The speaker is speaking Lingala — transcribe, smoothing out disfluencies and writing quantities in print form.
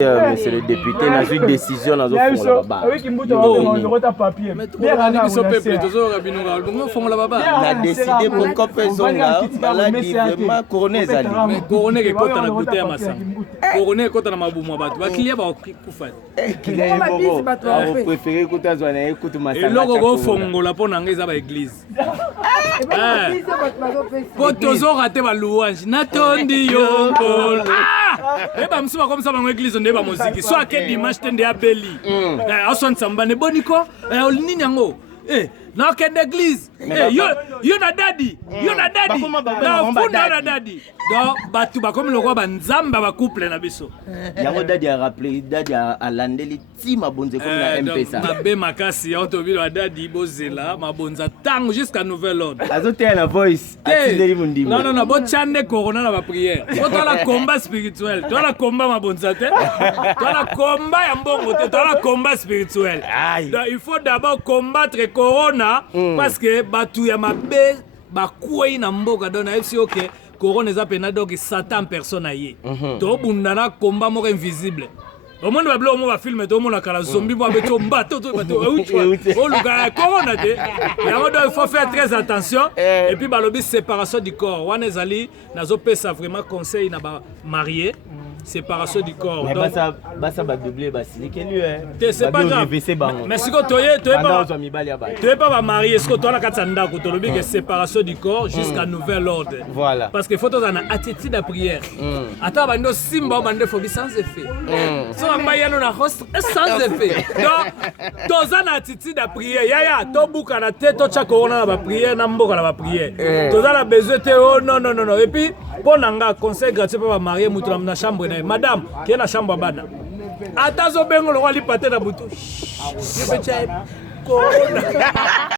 Monsieur le député, on a eu une décision dans le fond là-bas. On a décidé pour qu'on fasse ça, maladie vraiment couronné Zali. Mais couronné qui compte dans la bouteille à massa. Couronné qui compte dans ma bouma bat. Va client va couper. Client va préférer écouter Zwana, écouter massa. Et logo go fongo la pona ngeza ba église. Potozo raté ba louange. Natondi yo kol. Ah! Et ba msuba comme ça ba église ndeba musique. Soit que dimanche tende ya beli. Aswan samba ne boniko. Nini yango. Na kende église. Yo na daddy. Yo na daddy. Na funda na daddy. Donc batu ba comme le roi ba nzamba ba couple na biso. Yango daddy a rappelé, daddy a landeli ti mabonze comme na MP ça. Mabe makasi ya otobilo wa daddy bozela mabonza tango jusqu'à nouvel ordre. Azote na voice. Atindeli mundimo. Non, bo chande corona na ba prière. Toi la combat spirituel. Toi la combat mabonza te. Toi la combat ya mbongo te. Toi la combat spirituel. Donc il faut d'abord combattre corona parce que batu ya mabe ba kuyi na mboka dona FC OK. Corona eza pena donc Satan personne aye. To bundana combat moko invisible. Au monde va blo va filmer tout le monde a kala zombie moi beto mbato to bato o luka corona te. Il faut faire très attention et puis balobi séparation du corps. Wana ezali nazo pesa vraiment conseil na ba marié. Séparation du corps. Mais basa ba doubler basi que lui c'est pas grave. Mais si ko toye pas marié, est-ce que toi la katanda ko to lobi que séparation du corps jusqu'à nouvel ordre. Voilà. Parce que faut to na attitude de prière. Ata bando simba bando fobi sans effet. So ambayano na host sans effet. Donc toza na attitude de prière. Ya to buka na tête to chako na ba prière na mboka na ba prière. Toza la besoin te non. Et puis pour nanga conseil gratuit pour marier mutu na chambre. Madame, qui est dans la chambre bana. Attends, bengo le roi li paté na butu.